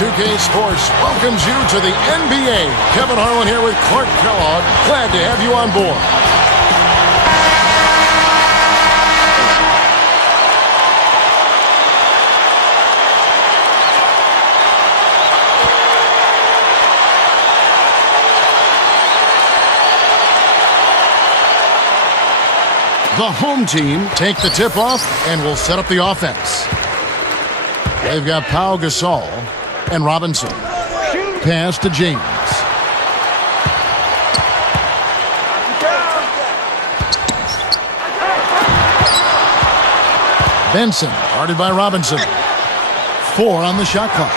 2K Sports welcomes you to the NBA. Kevin Harlan here with Clark Kellogg. Glad to have you on board. The home team take the tip off and will set up the offense. They've got Pau Gasol and Robinson. Pass to James. Benson, guarded by Robinson. 4 on the shot clock.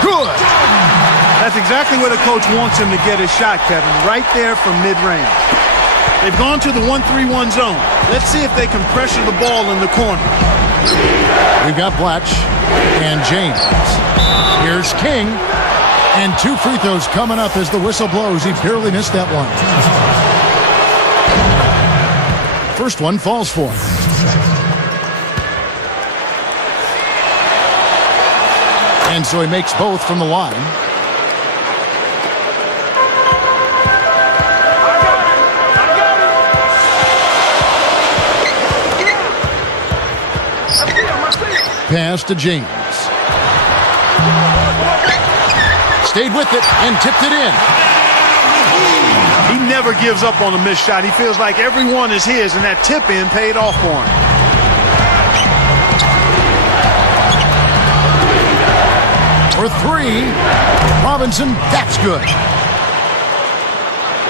Good! That's exactly where the coach wants him to get his shot, Kevin. Right there from mid-range. They've gone to the 1-3-1 zone. Let's see if they can pressure the ball in the corner. We've got Blatch and James. Here's King. And 2 free throws coming up as the whistle blows. He barely missed that one. First one falls for him. And so he makes both from the line. Pass to James. Stayed with it and tipped it in. He never gives up on a missed shot. He feels like everyone is his, and that tip-in paid off for him. For 3, Robinson, that's good.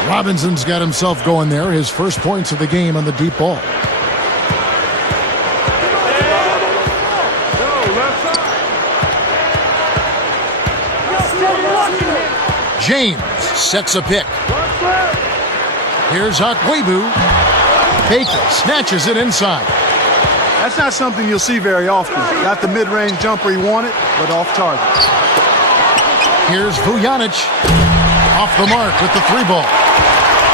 Robinson's got himself going there. His first points of the game on the deep ball. James sets a pick. Here's Akwebu. Baker snatches it inside. That's not something you'll see very often. Got the mid-range jumper he wanted, but off target. Here's Vujanic. Off the mark with the 3 ball.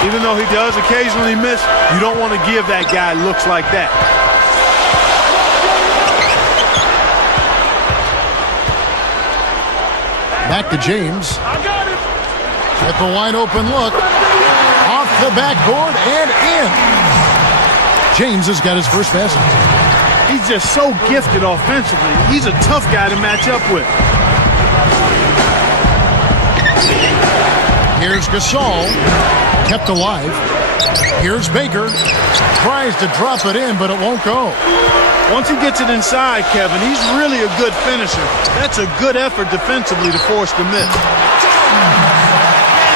Even though he does occasionally miss, you don't want to give that guy looks like that. Back to James. With the wide open look. Off the backboard and in. James has got his first basket. He's just so gifted offensively. He's a tough guy to match up with. Here's Gasol. Kept alive. Here's Baker. Tries to drop it in, but it won't go. Once he gets it inside, Kevin, he's really a good finisher. That's a good effort defensively to force the miss.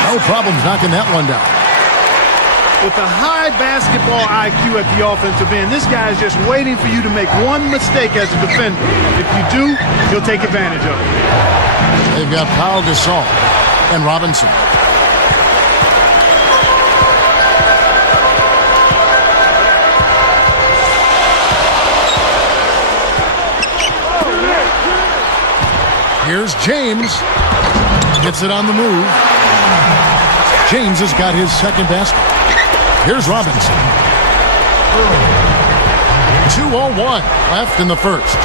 No problems knocking that one down. With a high basketball IQ at the offensive end, this guy is just waiting for you to make one mistake as a defender. If you do, he'll take advantage of it. They've got Pau Gasol and Robinson. Here's James. Gets it on the move. James has got his second basket. Here's Robinson. 2:01 left in the first.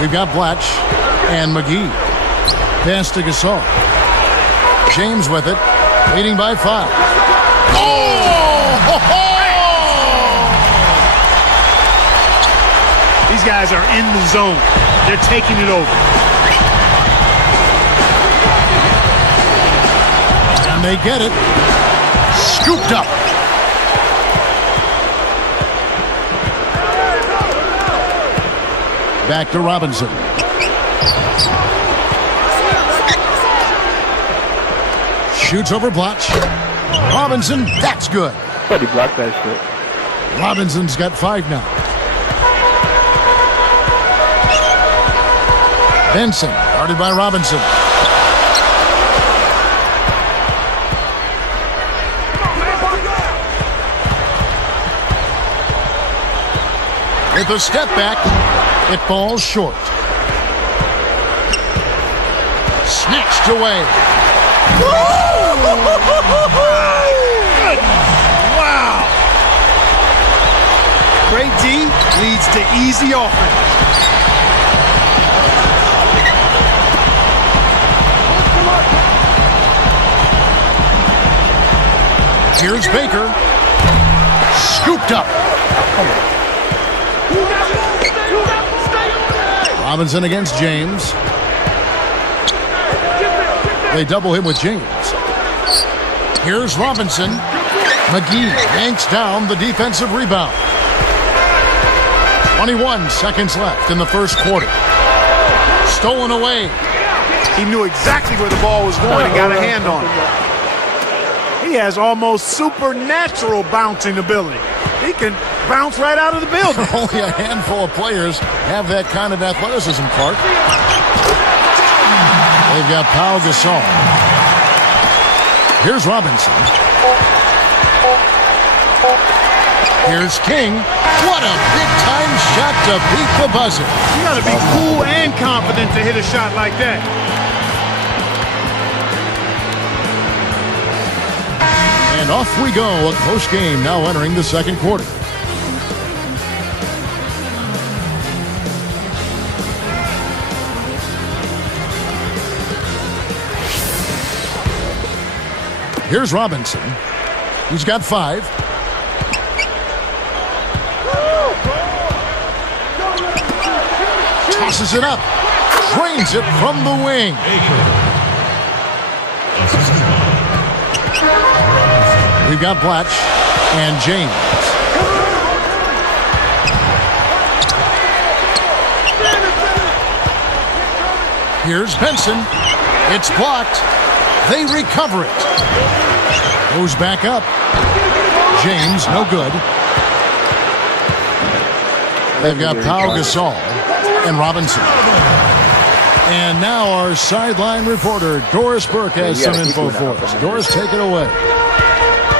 We've got Blatch and McGee. Pass to Gasol. James with it, leading by 5. Oh! Ho, ho! These guys are in the zone. They're taking it over. And they get it. Scooped up. Back to Robinson. Shoots over Blatch. Robinson, that's good. But he blocked that shit. Robinson's got 5 now. Benson, guarded by Robinson. With a step back, it falls short. Snatched away. Wow! Great D leads to easy offense. Here's Baker. Scooped up. Robinson against James. They double him with James. Here's Robinson. McGee yanks down the defensive rebound. 21 seconds left in the first quarter. Stolen away. He knew exactly where the ball was going and got a hand on it. He has almost supernatural bouncing ability. He can bounce right out of the building. Only a handful of players have that kind of athleticism, Clark. They've got Pau Gasol. Here's Robinson. Here's King. What a big-time shot to beat the buzzer. You got to be cool and confident to hit a shot like that. And off we go. A close game now entering the second quarter. Here's Robinson. He's got 5. Tosses it up. Drains it from the wing. We've got Blatch and James. Here's Benson. It's blocked. They recover it. Goes back up. James, no good. They've got Pau Gasol and Robinson. And now our sideline reporter, Doris Burke, has some info for us. Doris, take it away.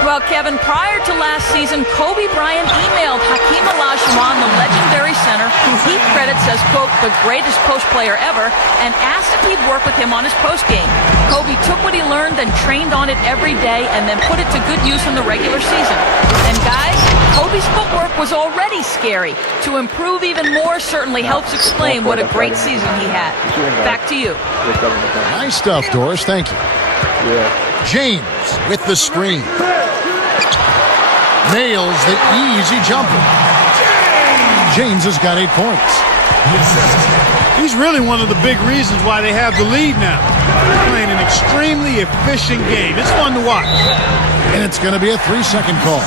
Well, Kevin, prior to last season, Kobe Bryant emailed Hakeem Olajuwon, the legendary center, who he credits as, quote, the greatest post player ever, and asked if he'd work with him on his post game. Kobe took what he learned and trained on it every day and then put it to good use in the regular season. And guys, Kobe's footwork was already scary. To improve even more certainly helps explain what a great season he had. Back to you. Nice stuff, Doris. Thank you. James with the screen. Nails the easy jumper. James has got 8 points. He's really one of the big reasons why they have the lead now. They're playing an extremely efficient game. It's fun to watch. And it's going to be a 3-second call.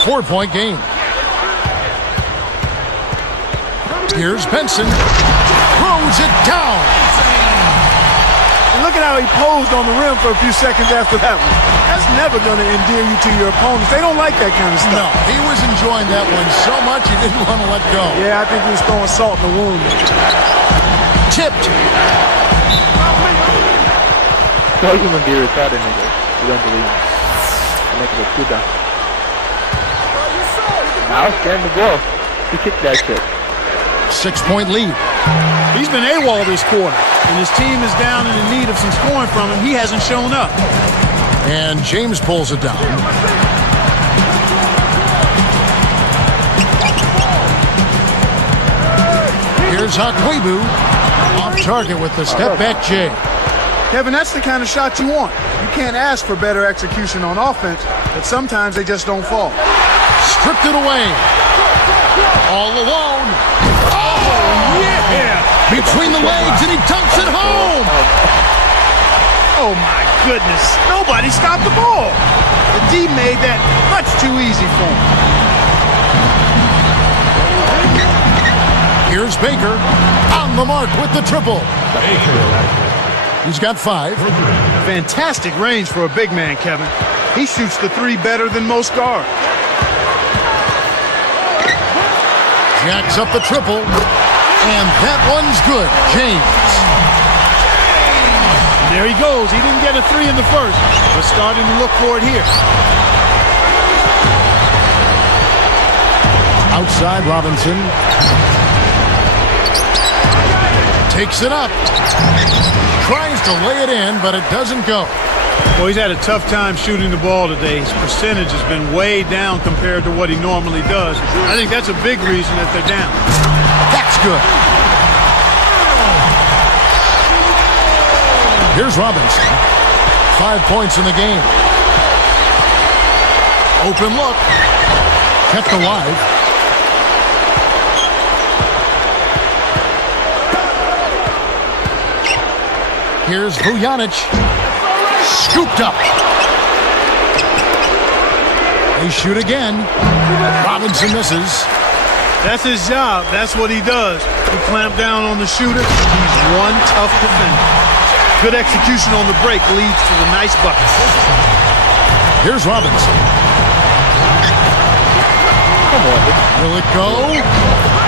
Four-point game. Here's Benson. Throws it down. Look at how he posed on the rim for a few seconds after that one. That's never going to endear you to your opponents. They don't like that kind of stuff. No, he was enjoying that one so much he didn't want to let go. Yeah, I think he was throwing salt in the wound. Tipped. Told him to be retarded, nigga. You don't believe me. Make it a good down. Now, stand the ball. He kicked that shit. 6-point lead. He's been AWOL this quarter, and his team is down and in need of some scoring from him. He hasn't shown up. And James pulls it down. Here's Hakwebu. Off target with the step-back J. Kevin, that's the kind of shot you want. You can't ask for better execution on offense, but sometimes they just don't fall. Stripped it away. All alone. Oh, yeah! Between the legs, and he dunks it home. Oh, my goodness. Nobody stopped the ball. The D made that much too easy for him. Here's Baker on the mark with the triple. He's got 5. Fantastic range for a big man, Kevin. He shoots the 3 better than most guards. Jacks up the triple, and that one's good. James. There he goes. He didn't get a 3 in the first, but starting to look for it here. Outside Robinson. Takes it up. Tries to lay it in, but it doesn't go. Well, he's had a tough time shooting the ball today. His percentage has been way down compared to what he normally does. I think that's a big reason that they're down. That's good. Here's Robinson. 5 points in the game. Open look. Kept alive. Here's Vujanic. Scooped up. They shoot again. Robinson misses. That's his job. That's what he does. He clamped down on the shooter. He's one tough defender. Good execution on the break leads to the nice bucket. Here's Robinson. Come on. Will it go?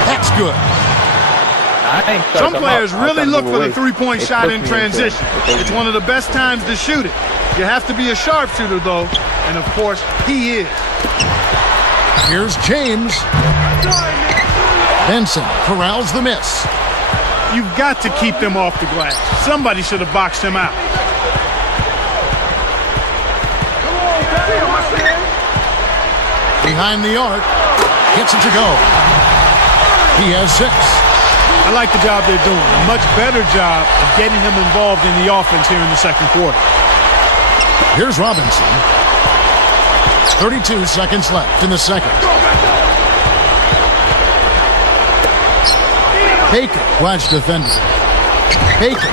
That's good. Some players really look for the three-point shot in transition. It's one of the best times to shoot it. You have to be a sharpshooter, though, and of course, he is. Here's James. Benson corrals the miss. You've got to keep them off the glass. Somebody should have boxed him out. Behind the arc. Gets it to go. He has 6. I like the job they're doing. A much better job of getting him involved in the offense here in the second quarter. Here's Robinson. 32 seconds left in the second. Baker, watch defender. Baker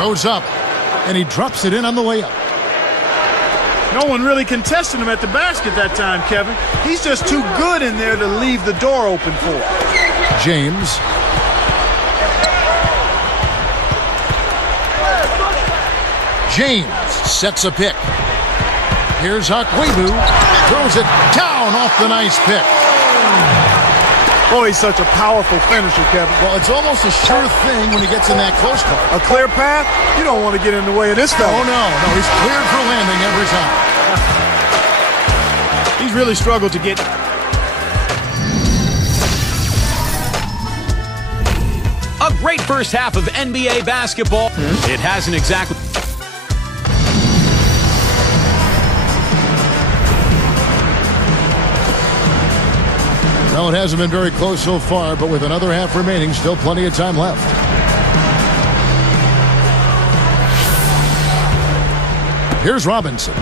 goes up, and he drops it in on the layup. No one really contested him at the basket that time, Kevin. He's just too good in there to leave the door open for him. James. James sets a pick. Here's Akwebu. Throws it down off the nice pick. Boy, he's such a powerful finisher, Kevin. Well, it's almost a sure thing when he gets in that close call. A clear path? You don't want to get in the way of this fella. Oh, no. He's cleared for landing every time. He's really struggled to get... A great first half of NBA basketball. It hasn't exactly... Well, it hasn't been very close so far, but with another half remaining, still plenty of time left. Here's Robinson.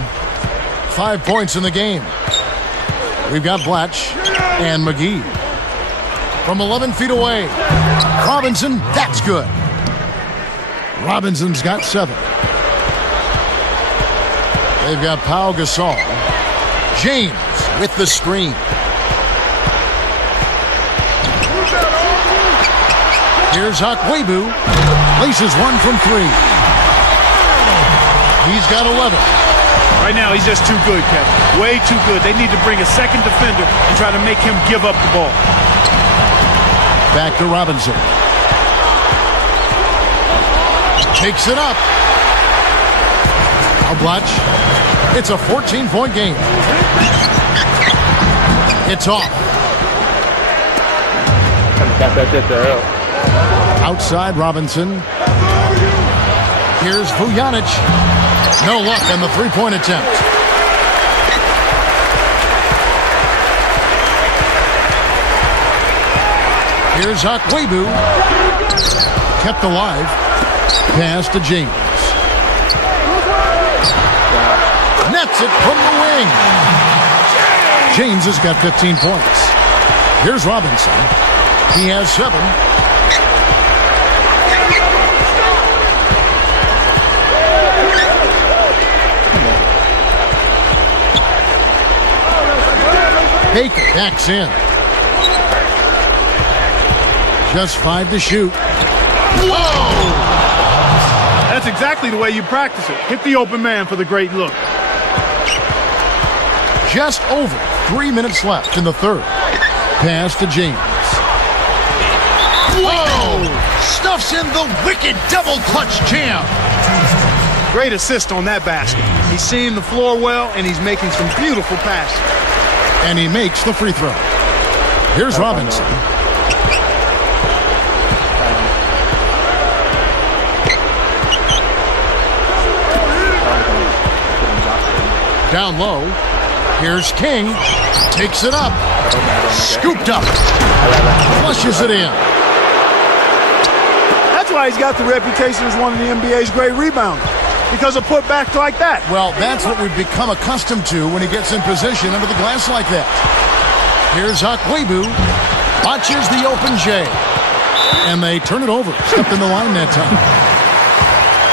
5 points in the game. We've got Blatch and McGee. From 11 feet away. Robinson, that's good. Robinson's got 7. They've got Pau Gasol. James with the screen. Here's Akwebu. Laces one from 3. He's got 11. Right now, he's just too good, Kevin. Way too good. They need to bring a second defender and try to make him give up the ball. Back to Robinson. Takes it up. Blatch. It's a 14-point game. It's off. Outside Robinson. Here's Vujanic. No luck on the three-point attempt. Here's Akwebu. Kept alive. Pass to James. Nets it from the wing. James has got 15 points. Here's Robinson. He has 7. Baker backs in. Just 5 to shoot. Whoa! That's exactly the way you practice it. Hit the open man for the great look. Just over 3 minutes left in the third. Pass to James. Whoa! Stuffs in the wicked double clutch jam. Great assist on that basket. He's seeing the floor well, and he's making some beautiful passes. And he makes the free throw. Here's Robinson. Down low. Here's King. Takes it up. Scooped up. Flushes it in. That's why he's got the reputation as one of the NBA's great rebounders, because of putbacks like that. Well, that's what we've become accustomed to when he gets in position under the glass like that. Here's Jroccdagameboy. Watches the open J. And they turn it over. Stepped in the line that time.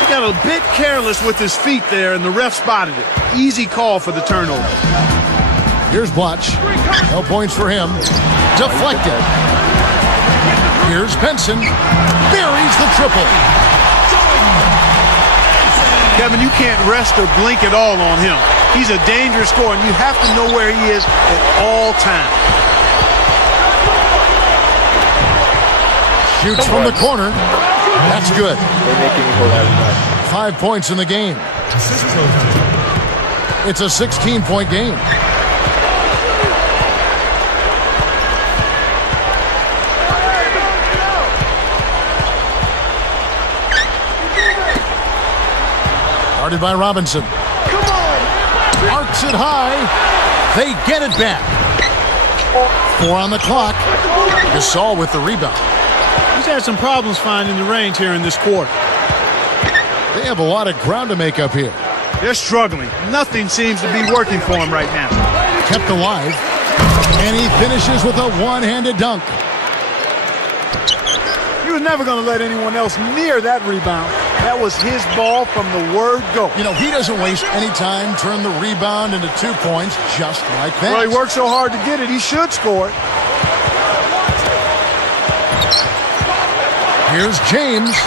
He got a bit careless with his feet there, and the ref spotted it. Easy call for the turnover. Here's Blotch. No points for him. Deflected. Here's Benson. Buries the triple. Kevin, you can't rest or blink at all on him. He's a dangerous scorer, and you have to know where he is at all times. Shoots from the corner. That's good. They're making me hold out. 5 points in the game. It's a 16-point game. Guarded by Robinson. Arcs it high. They get it back. 4 on the clock. Gasol with the rebound. He's had some problems finding the range here in this quarter. They have a lot of ground to make up here. They're struggling. Nothing seems to be working for him right now. Kept alive. And he finishes with a one-handed dunk. He was never going to let anyone else near that rebound. That was his ball from the word go. You know, he doesn't waste any time, turn the rebound into 2 points just like that. Well, he worked so hard to get it, he should score it. Here's James.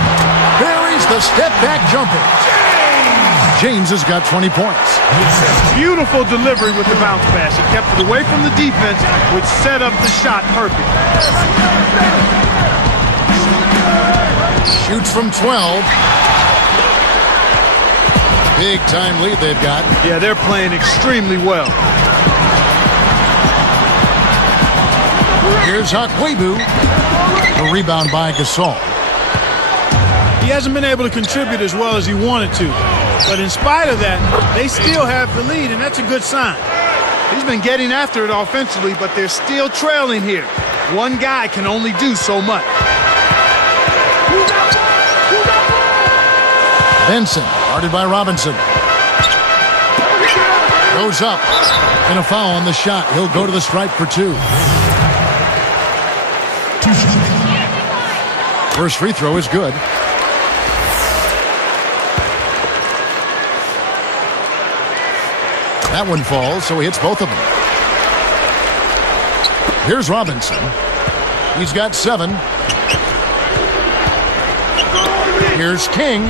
Buries the step-back jumper. James has got 20 points. Beautiful delivery with the bounce pass. He kept it away from the defense, which set up the shot perfect. Shoots from 12. Big time lead they've got. Yeah, they're playing extremely well. Here's Jroccdagameboy. The rebound by Gasol. He hasn't been able to contribute as well as he wanted to. But in spite of that, they still have the lead, and that's a good sign. He's been getting after it offensively, but they're still trailing here. One guy can only do so much. Benson, guarded by Robinson. Goes up. And a foul on the shot. He'll go to the stripe for 2. First free throw is good. That one falls, so he hits both of them. Here's Robinson. He's got 7. Here's King.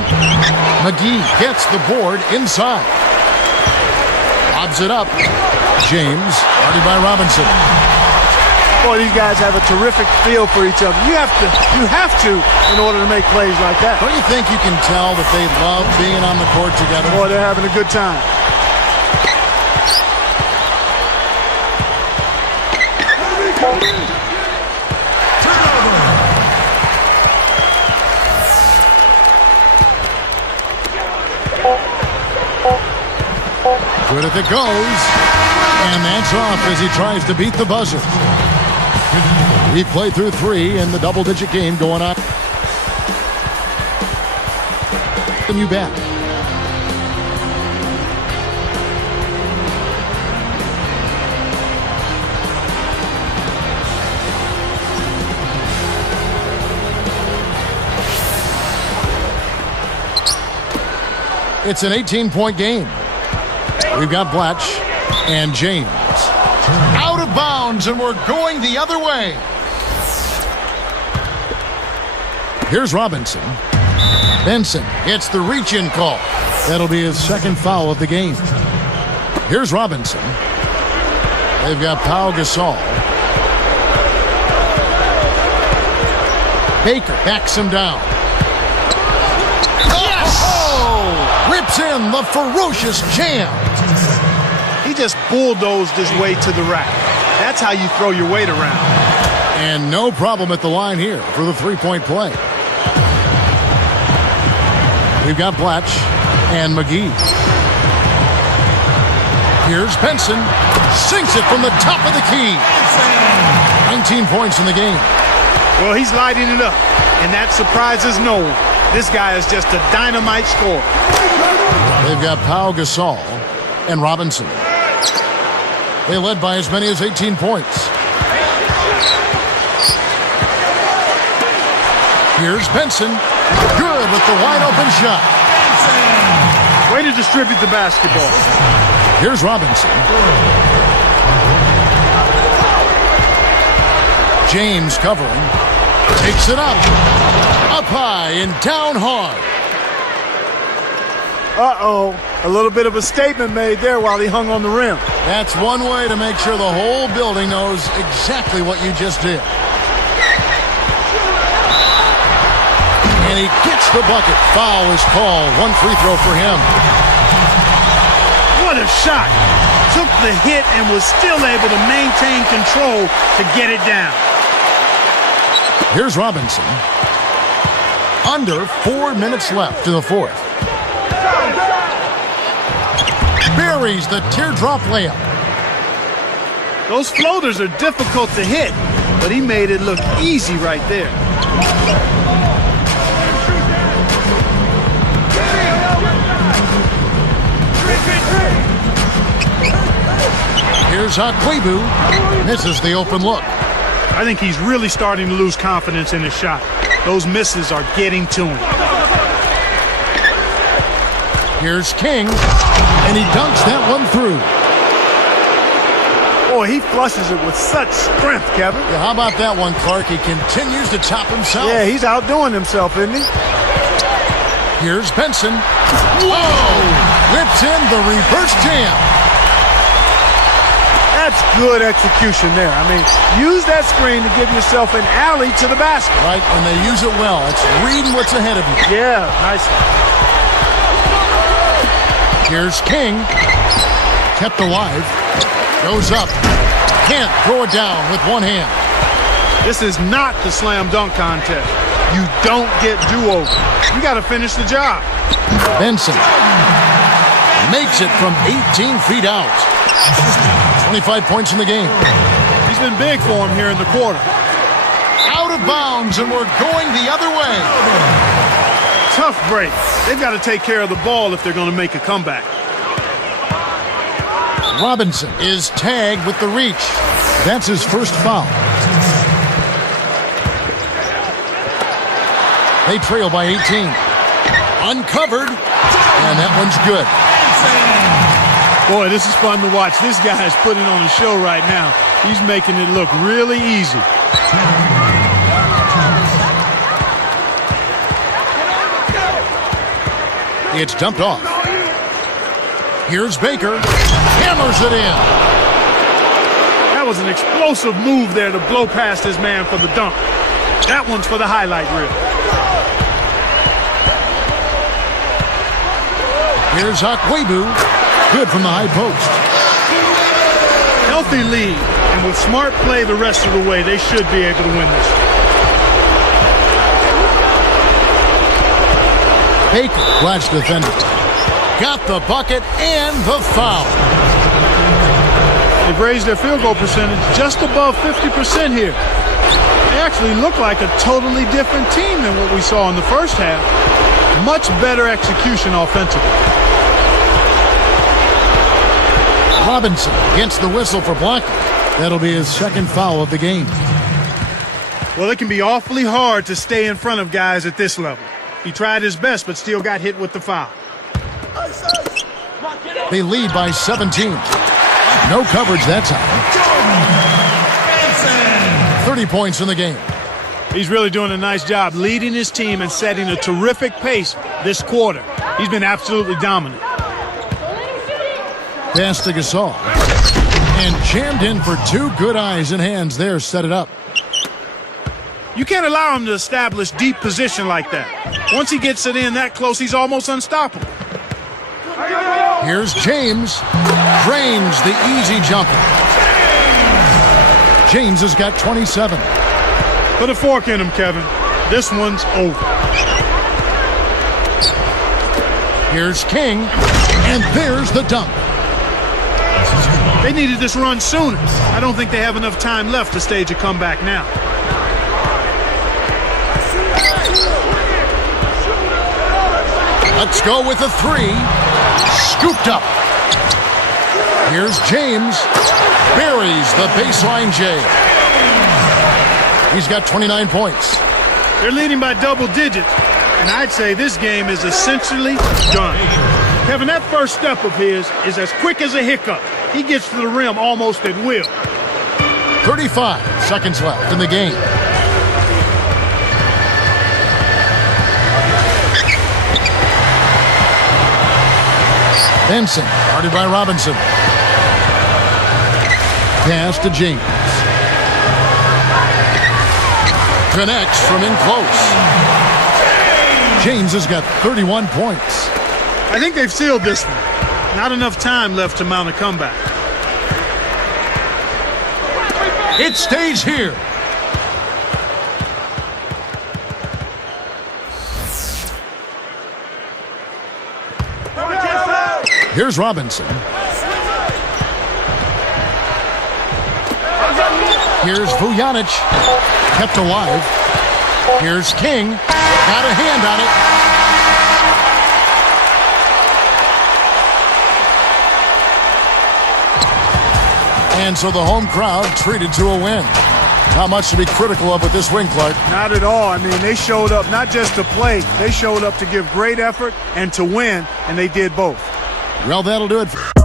McGee gets the board inside. Lobs it up. James, guarded by Robinson. Boy, these guys have a terrific feel for each other. You have to in order to make plays like that. Don't you think you can tell that they love being on the court together? Boy, they're having a good time. Good if it goes. And that's off as he tries to beat the buzzer. We play through 3 in the double-digit game going on. You bet. It's an 18-point game. We've got Blatch and James. Out of bounds, and we're going the other way. Here's Robinson. Benson gets the reach-in call. That'll be his second foul of the game. Here's Robinson. They've got Pau Gasol. Baker backs him down. Yes! Oh! Rips in the ferocious jam. He just bulldozed his way to the rack. That's how you throw your weight around. And no problem at the line here for the three-point play. We've got Blatch and McGee. Here's Benson. Sinks it from the top of the key. 19 points in the game. Well, he's lighting it up. and that surprises no one. This guy is just a dynamite scorer. They've got Pau Gasol and Robinson. They led by as many as 18 points. Here's Benson. Good with the wide open shot. Way to distribute the basketball. Here's Robinson. James covering. Takes it up. Up high and down hard. Uh-oh. A little bit of a statement made there while he hung on the rim. That's one way to make sure the whole building knows exactly what you just did. And he gets the bucket. Foul is called. One free throw for him. What a shot. Took the hit and was still able to maintain control to get it down. Here's Robinson. Under 4 minutes left in the fourth. Buries the teardrop layup. Those floaters are difficult to hit, but he made it look easy right there. Here's Okwebu. Misses the open look. I think he's really starting to lose confidence in his shot. Those misses are getting to him. Here's King, and he dunks that one through. Boy, he flushes it with such strength, Kevin. Yeah, how about that one, Clark? He continues to top himself. Yeah, he's outdoing himself, isn't he? Here's Benson. Whoa! Whips in the reverse jam. That's good execution there. I mean, use that screen to give yourself an alley to the basket. Right, and they use it well. It's reading what's ahead of you. Yeah, nice. Here's King. Kept alive. Goes up. Can't throw it down with one hand. This is not the slam dunk contest. You don't get do-over. You got to finish the job. Benson makes it from 18 feet out. 25 points in the game. He's been big for him here in the quarter. Out of bounds, and we're going the other way. Tough break. They've got to take care of the ball if they're going to make a comeback. Robinson is tagged with the reach. That's his first foul. They trail by 18. Uncovered, and that one's good. Boy, this is fun to watch. This guy is putting on a show right now. He's making it look really easy. It's dumped off. Here's Baker. Hammers it in. That was an explosive move there to blow past his man for the dunk. That one's for the highlight reel. Here's Okwebu. Good from the high post. Healthy lead, and with smart play the rest of the way, they should be able to win this. Baker, flash defender. Got the bucket and the foul. They've raised their field goal percentage just above 50% here. They actually look like a totally different team than what we saw in the first half. Much better execution offensively. Robinson gets the whistle for blocking. That'll be his second foul of the game. Well, it can be awfully hard to stay in front of guys at this level. He tried his best, but still got hit with the foul. They lead by 17. No coverage that time. 30 points in the game. He's really doing a nice job leading his team and setting a terrific pace this quarter. He's been absolutely dominant. Pass to Gasol. And jammed in for two. Good eyes and hands there. Set it up. You can't allow him to establish deep position like that. Once he gets it in that close, he's almost unstoppable. Here's James. Drains the easy jumper. James has got 27. Put a fork in him, Kevin. This one's over. Here's King. And there's the dunk. They needed this run sooner. I don't think they have enough time left to stage a comeback now. Let's go with a three. Scooped up. Here's James. Buries the baseline J. He's got 29 points. They're leading by double digits, and I'd say this game is essentially done. Kevin, that first step of his is as quick as a hiccup. He gets to the rim almost at will. 35 seconds left in the game. Benson, guarded by Robinson. Pass to James. Connects from in close. James has got 31 points. I think they've sealed this one. Not enough time left to mount a comeback. It stays here. Here's Robinson. Here's Vujanic. Kept alive. Here's King. Got a hand on it. And so the home crowd treated to a win. Not much to be critical of with this win, Clark. Not at all. I mean, they showed up not just to play, they showed up to give great effort and to win, and they did both. Well, that'll do it.